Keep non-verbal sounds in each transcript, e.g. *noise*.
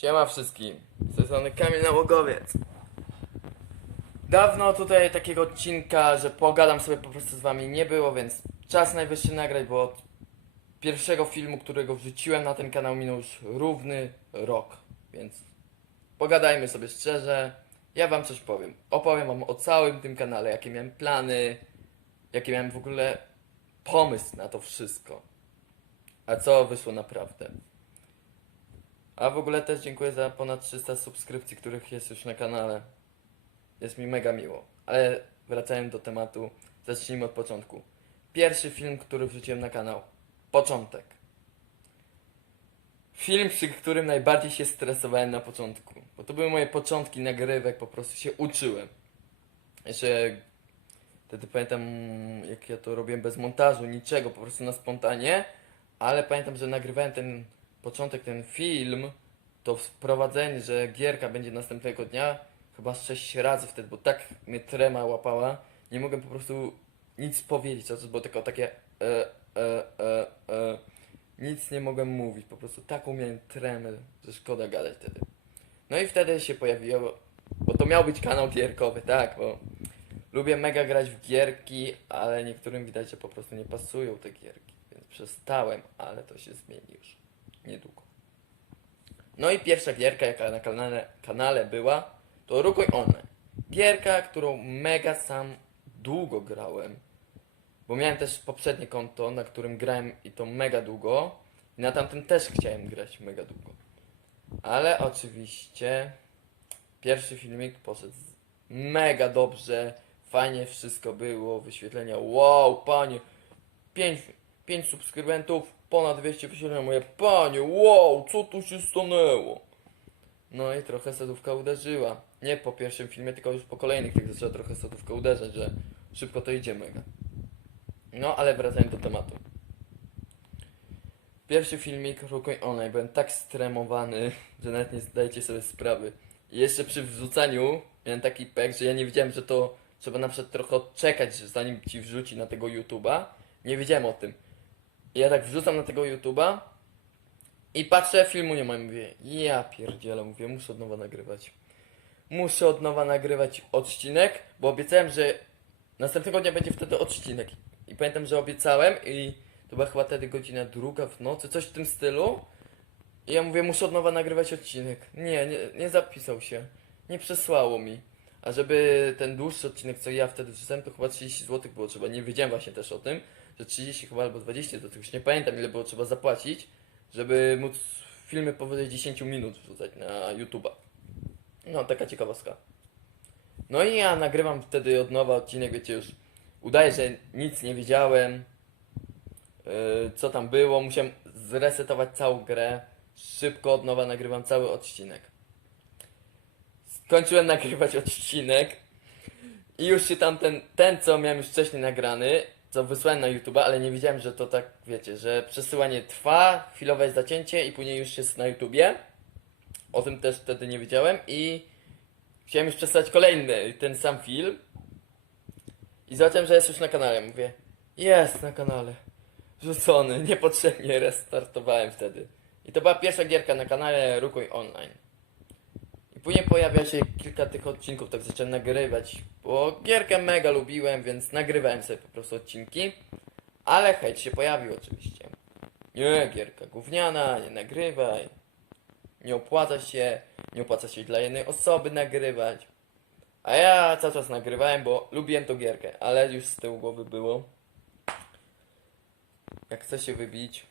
Siema wszystkim, z tej strony Kamil Nałogowiec. Dawno tutaj takiego odcinka, że pogadam sobie po prostu z wami nie było, więc czas najwyższy nagrać, bo od pierwszego filmu, którego wrzuciłem na ten kanał minął już równy rok, więc pogadajmy sobie szczerze. Ja wam coś powiem. Opowiem wam o całym tym kanale, jakie miałem plany, jaki miałem w ogóle pomysł na to wszystko. A co wyszło naprawdę. A w ogóle też dziękuję za ponad 300 subskrypcji, których jest już na kanale. Jest mi mega miło. Ale wracając do tematu, zacznijmy od początku. Pierwszy film, który wrzuciłem na kanał. Początek. Film, przy którym najbardziej się stresowałem na początku. Bo to były moje początki nagrywek, po prostu się uczyłem. Jeszcze wtedy pamiętam, jak ja to robiłem bez montażu, niczego, po prostu na spontanie. Ale pamiętam, że nagrywałem ten początek, ten film, to wprowadzenie, że gierka będzie następnego dnia, chyba 6 razy wtedy, bo tak mnie trema łapała, nie mogłem po prostu nic powiedzieć, to było tylko takie e, e, e, e. nic nie mogłem mówić, po prostu taką miałem tremę, że szkoda gadać wtedy. No i wtedy się pojawiło, bo to miał być kanał gierkowy, tak, bo lubię mega grać w gierki, ale niektórym widać, że po prostu nie pasują te gierki, więc przestałem, ale to się zmieni już. No i pierwsza gierka, jaka na kanale, kanale była, to Rukoy Online. Gierka, którą mega sam długo grałem, bo miałem też poprzednie konto, na którym grałem i to mega długo. I na tamtym też chciałem grać mega długo. Ale oczywiście pierwszy filmik poszedł mega dobrze, fajnie wszystko było, wyświetlenia, wow, panie, 5, 5 subskrybentów, ponad 200 wyświetlenia, moje panie, wow, co tu się stanęło? No i trochę sadówka uderzyła. Nie po pierwszym filmie, tylko już po kolejnych tych zaczęła trochę sadówka uderzać, że szybko to idzie mega. No, ale wracając do tematu. Pierwszy filmik Rukoy Online, byłem tak stremowany, że nawet nie zdajecie sobie sprawy. I jeszcze przy wrzucaniu miałem taki pek, że ja nie wiedziałem, że to trzeba na przykład trochę odczekać, że zanim ci wrzuci na tego YouTube'a. Nie wiedziałem o tym. Ja tak wrzucam na tego YouTube'a i patrzę, filmu nie ma i mówię, ja pierdzielę, mówię, muszę od nowa nagrywać. Muszę od nowa nagrywać odcinek, bo obiecałem, że następnego dnia będzie wtedy odcinek. I pamiętam, że obiecałem i to była chyba wtedy godzina druga w nocy, coś w tym stylu. I ja mówię, muszę od nowa nagrywać odcinek. Nie, nie, nie zapisał się. Nie przesłało mi. A żeby ten dłuższy odcinek, co ja wtedy wrzucałem, to chyba 30 zł było trzeba. Nie wiedziałem właśnie też o tym, że 30 chyba albo 20 zł, już nie pamiętam ile było trzeba zapłacić, żeby móc filmy powyżej 10 minut wrzucać na YouTube'a. No, taka ciekawostka. No i ja nagrywam wtedy od nowa odcinek, wiecie już. Udaję, że nic nie wiedziałem. Yy, co tam było. Musiałem zresetować całą grę. Szybko od nowa nagrywam cały odcinek. Skończyłem nagrywać odcinek. I już się tam ten, ten co miałem już wcześniej nagrany, co wysłałem na YouTube, ale nie wiedziałem, że to tak, wiecie, że przesyłanie trwa, chwilowe jest zacięcie i później już jest na YouTubie. O tym też wtedy nie wiedziałem i chciałem już przesyłać kolejny, ten sam film. I zobaczyłem, że jest już na kanale. Mówię, jest na kanale. Rzucony, niepotrzebnie restartowałem wtedy. I to była pierwsza gierka na kanale Rukuj Online. Później pojawia się kilka tych odcinków, tak zacząłem nagrywać, bo gierkę mega lubiłem, więc nagrywałem sobie po prostu odcinki. Ale hejt się pojawił oczywiście. Nie, gierka gówniana, nie nagrywaj. Nie opłaca się, nie opłaca się dla jednej osoby nagrywać. A ja cały czas nagrywałem, bo lubiłem tą gierkę, ale już z tyłu głowy było. Jak chcę się wybić,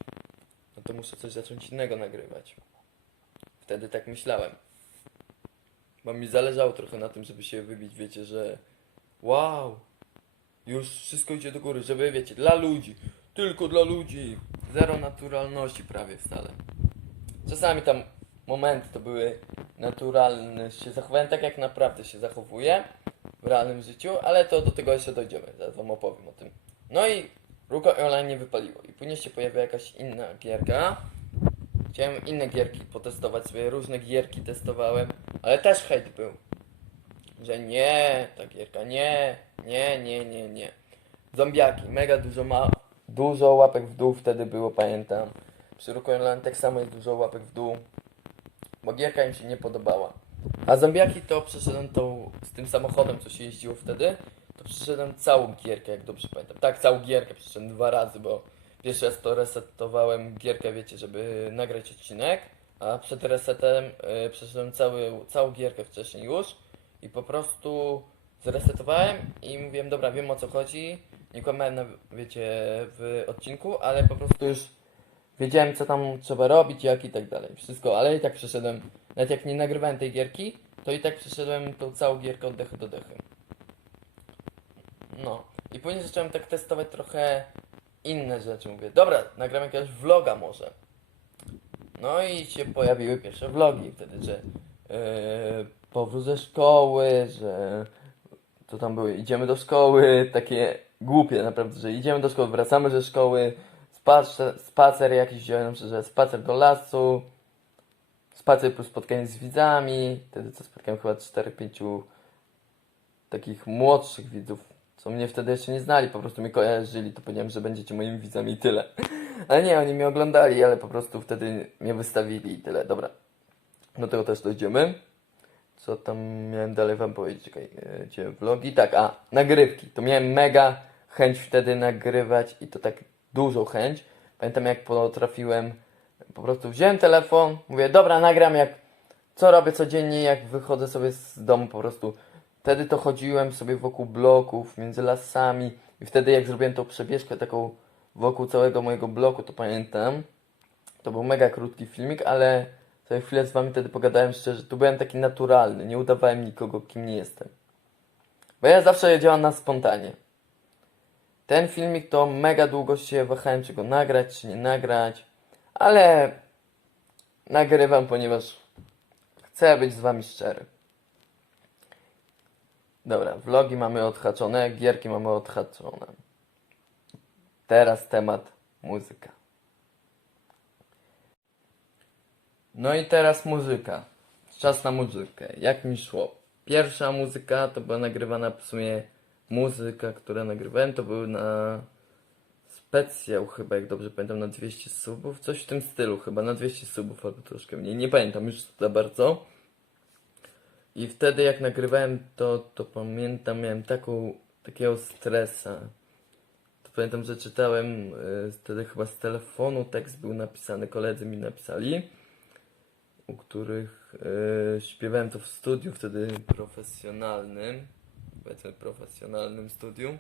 no to muszę coś zacząć innego nagrywać. Wtedy tak myślałem. Bo mi zależało trochę na tym, żeby się wybić, wiecie, że wow, już wszystko idzie do góry, żeby, wiecie, dla ludzi, tylko dla ludzi. Zero naturalności prawie wcale. Czasami tam momenty to były naturalne, się zachowałem tak, jak naprawdę się zachowuję w realnym życiu, ale to do tego jeszcze dojdziemy, zaraz wam opowiem o tym. No i Ruko Online nie wypaliło i później się pojawia jakaś inna gierka. Chciałem inne gierki potestować sobie, różne gierki testowałem, ale też hejt był. Że nie, ta gierka, nie, nie, nie, nie, nie. Zombiaki, mega dużo ma, dużo łapek w dół wtedy było, pamiętam. Przy Ruko Online tak samo jest dużo łapek w dół. bo gierka im się nie podobała. A zombiaki to przeszedłem tą, z tym samochodem, co się jeździło wtedy, to przeszedłem całą gierkę, jak dobrze pamiętam. Tak, całą gierkę przeszedłem dwa razy, bo pierwszy raz to resetowałem gierkę, wiecie, żeby nagrać odcinek, a przed resetem y, przeszedłem cały, całą gierkę wcześniej już i po prostu zresetowałem i mówiłem, dobra, wiem o co chodzi, nie kłamałem, na, wiecie, w odcinku, ale po prostu już wiedziałem, co tam trzeba robić, jak i tak dalej. Wszystko, ale i tak przeszedłem, nawet jak nie nagrywałem tej gierki, to i tak przeszedłem tą całą gierkę od dechy do dechy. No. I później zacząłem tak testować trochę inne rzeczy. Mówię, dobra, nagram jakiegoś vloga może. No i się pojawiły pierwsze vlogi wtedy, że yy, powrót ze szkoły, że to tam były, idziemy do szkoły, takie głupie naprawdę, że idziemy do szkoły, wracamy ze szkoły, spacer, spacer jakiś wziąłem, że spacer do lasu, spacer plus spotkanie z widzami, wtedy co spotkałem chyba 4-5 takich młodszych widzów, co mnie wtedy jeszcze nie znali, po prostu mnie kojarzyli, to powiedziałem, że będziecie moimi widzami i tyle. Ale nie, oni mnie oglądali, ale po prostu wtedy mnie wystawili i tyle, dobra. Do tego też dojdziemy. Co tam miałem dalej wam powiedzieć? Czekaj, e, gdzie vlogi? Tak, a, nagrywki. To miałem mega chęć wtedy nagrywać i to tak dużą chęć. Pamiętam jak potrafiłem, po prostu wziąłem telefon, mówię, dobra, nagram jak, co robię codziennie, jak wychodzę sobie z domu po prostu. Wtedy to chodziłem sobie wokół bloków, między lasami i wtedy jak zrobiłem tą przebieżkę taką wokół całego mojego bloku, to pamiętam. To był mega krótki filmik, ale sobie chwilę z wami wtedy pogadałem szczerze. Tu byłem taki naturalny, nie udawałem nikogo, kim nie jestem. Bo ja zawsze działam na spontanie. Ten filmik to mega długo się wahałem, czy go nagrać, czy nie nagrać, ale nagrywam, ponieważ chcę być z wami szczery. Dobra, vlogi mamy odhaczone, gierki mamy odhaczone. Teraz temat muzyka. No i teraz muzyka. Czas na muzykę. Jak mi szło? Pierwsza muzyka to była nagrywana w sumie muzyka, która nagrywałem, to był na specjał chyba, jak dobrze pamiętam, na 200 subów, coś w tym stylu chyba, na 200 subów albo troszkę mniej, nie pamiętam już za bardzo. I wtedy jak nagrywałem to, to pamiętam, miałem taką, takiego stresa. Pamiętam, że czytałem y, wtedy chyba z telefonu, tekst był napisany, koledzy mi napisali, u których y, śpiewałem to w studiu wtedy profesjonalnym, powiedzmy profesjonalnym studium.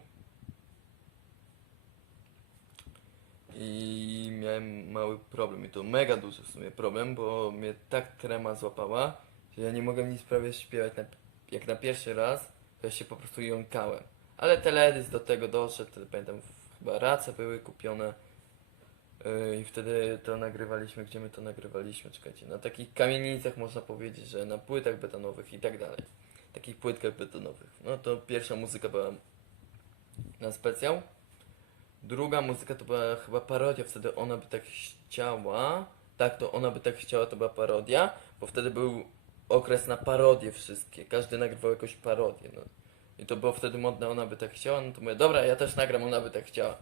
I miałem mały problem, i to mega duży w sumie problem, bo mnie tak trema złapała, że ja nie mogłem nic prawie śpiewać na, jak na pierwszy raz, to ja się po prostu jąkałem. Ale teledysk do tego doszedł, pamiętam, chyba race były kupione yy, i wtedy to nagrywaliśmy, gdzie my to nagrywaliśmy, czekajcie, na takich kamienicach można powiedzieć, że na płytach betonowych i tak dalej. Takich płytkach betonowych. No to pierwsza muzyka była na specjał. Druga muzyka to była chyba parodia, wtedy ona by tak chciała. Tak, to ona by tak chciała, to była parodia, bo wtedy był okres na parodie wszystkie. Każdy nagrywał jakąś parodię. No. I to było wtedy modne, ona by tak chciała. No to mówię, dobra, ja też nagram, ona by tak chciała.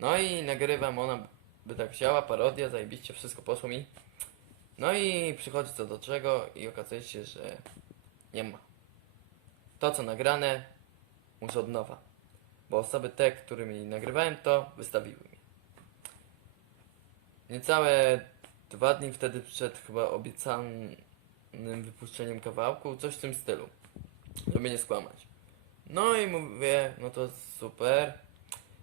No i nagrywam, ona by tak chciała, parodia, zajebiście, wszystko poszło mi. No i przychodzi co do czego i okazuje się, że nie ma. To co nagrane, muszę od nowa. Bo osoby te, którymi nagrywałem to, wystawiły mi. Niecałe dwa dni wtedy przed chyba obiecanym wypuszczeniem kawałku, coś w tym stylu. Żeby nie skłamać. No i mówię, no to super.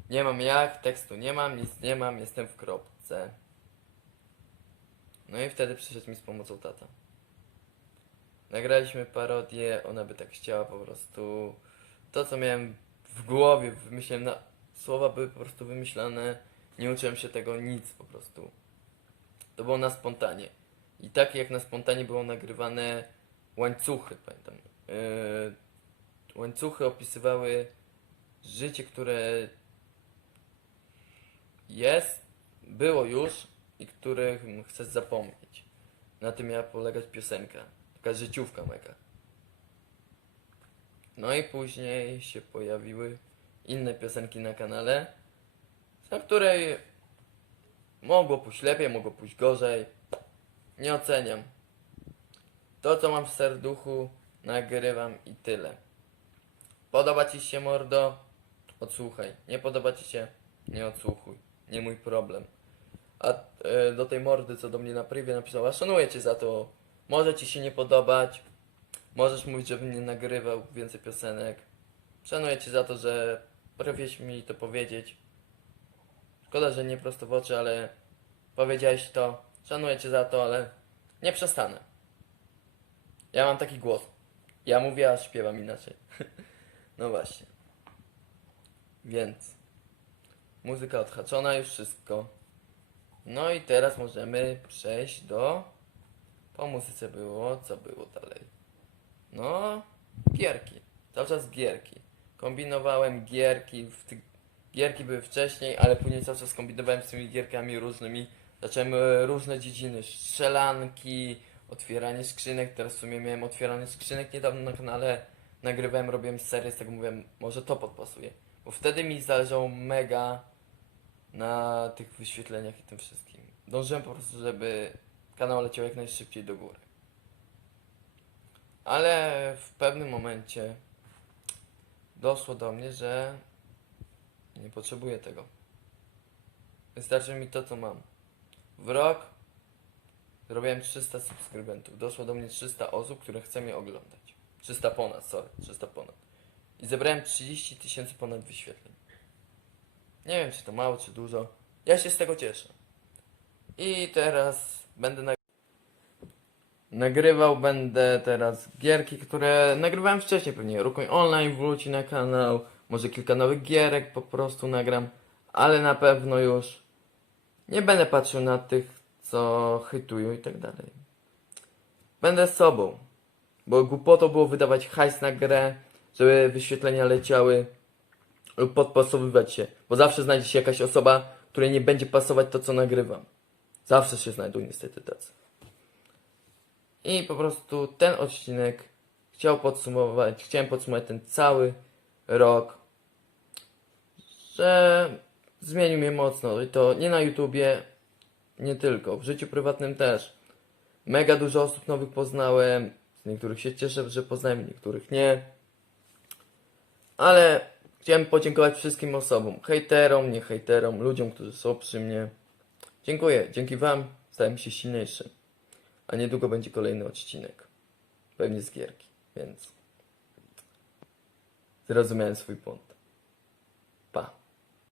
Nie mam jak, tekstu nie mam, nic nie mam, jestem w kropce. No i wtedy przyszedł mi z pomocą tata. Nagraliśmy parodię, ona by tak chciała po prostu. To co miałem w głowie, wymyśliłem na. Słowa były po prostu wymyślane, nie uczyłem się tego nic po prostu. To było na spontanie. I tak jak na spontanie było nagrywane łańcuchy, pamiętam. Yy, łańcuchy opisywały życie, które jest, było już i których chcesz zapomnieć. Na tym miała polegać piosenka. Taka życiówka mega. No i później się pojawiły inne piosenki na kanale, za której mogło pójść lepiej, mogło pójść gorzej. Nie oceniam. To, co mam w serduchu, nagrywam i tyle. Podoba ci się mordo? Odsłuchaj. Nie podoba ci się? Nie odsłuchuj. Nie mój problem. A e, do tej mordy, co do mnie na privie napisała, szanuję cię za to. Może ci się nie podobać. Możesz mówić, żebym nie nagrywał więcej piosenek. Szanuję cię za to, że potrafiłeś mi to powiedzieć. Szkoda, że nie prosto w oczy, ale powiedziałeś to. Szanuję cię za to, ale nie przestanę. Ja mam taki głos. Ja mówię, a śpiewam inaczej. *laughs* no właśnie. Więc muzyka odhaczona, już wszystko. No i teraz możemy przejść do. Po muzyce było, co było dalej? No, gierki. Cały czas gierki. Kombinowałem gierki. W ty... Gierki były wcześniej, ale później cały czas kombinowałem z tymi gierkami różnymi. Zacząłem e, różne dziedziny. Strzelanki, otwieranie skrzynek. Teraz w sumie miałem otwieranie skrzynek niedawno na kanale. Nagrywałem, robiłem serię, z tego mówiłem, może to podpasuje. Bo wtedy mi zależało mega na tych wyświetleniach i tym wszystkim. Dążyłem po prostu, żeby kanał leciał jak najszybciej do góry. Ale w pewnym momencie doszło do mnie, że nie potrzebuję tego. Wystarczy mi to, co mam. W rok zrobiłem 300 subskrybentów. Doszło do mnie 300 osób, które chce mnie oglądać. 300 ponad, sorry, 300 ponad. I zebrałem 30 tysięcy ponad wyświetleń. Nie wiem, czy to mało, czy dużo. Ja się z tego cieszę. I teraz będę nag- nagrywał, będę teraz gierki, które nagrywałem wcześniej pewnie. Rukoń Online wróci na kanał, może kilka nowych gierek po prostu nagram, ale na pewno już nie będę patrzył na tych, co hytują i tak dalej. Będę sobą, bo głupotą było wydawać hajs na grę, żeby wyświetlenia leciały lub podpasowywać się, bo zawsze znajdzie się jakaś osoba, której nie będzie pasować to, co nagrywam. Zawsze się znajdą niestety tacy. I po prostu ten odcinek chciał podsumować, chciałem podsumować ten cały rok, że zmienił mnie mocno i to nie na YouTubie, nie tylko, w życiu prywatnym też. Mega dużo osób nowych poznałem, z niektórych się cieszę, że poznałem, niektórych nie. Ale chciałem podziękować wszystkim osobom, hejterom, nie hejterom, ludziom, którzy są przy mnie. Dziękuję, dzięki Wam stałem się silniejszy. A niedługo będzie kolejny odcinek. Pewnie z gierki, więc zrozumiałem swój błąd.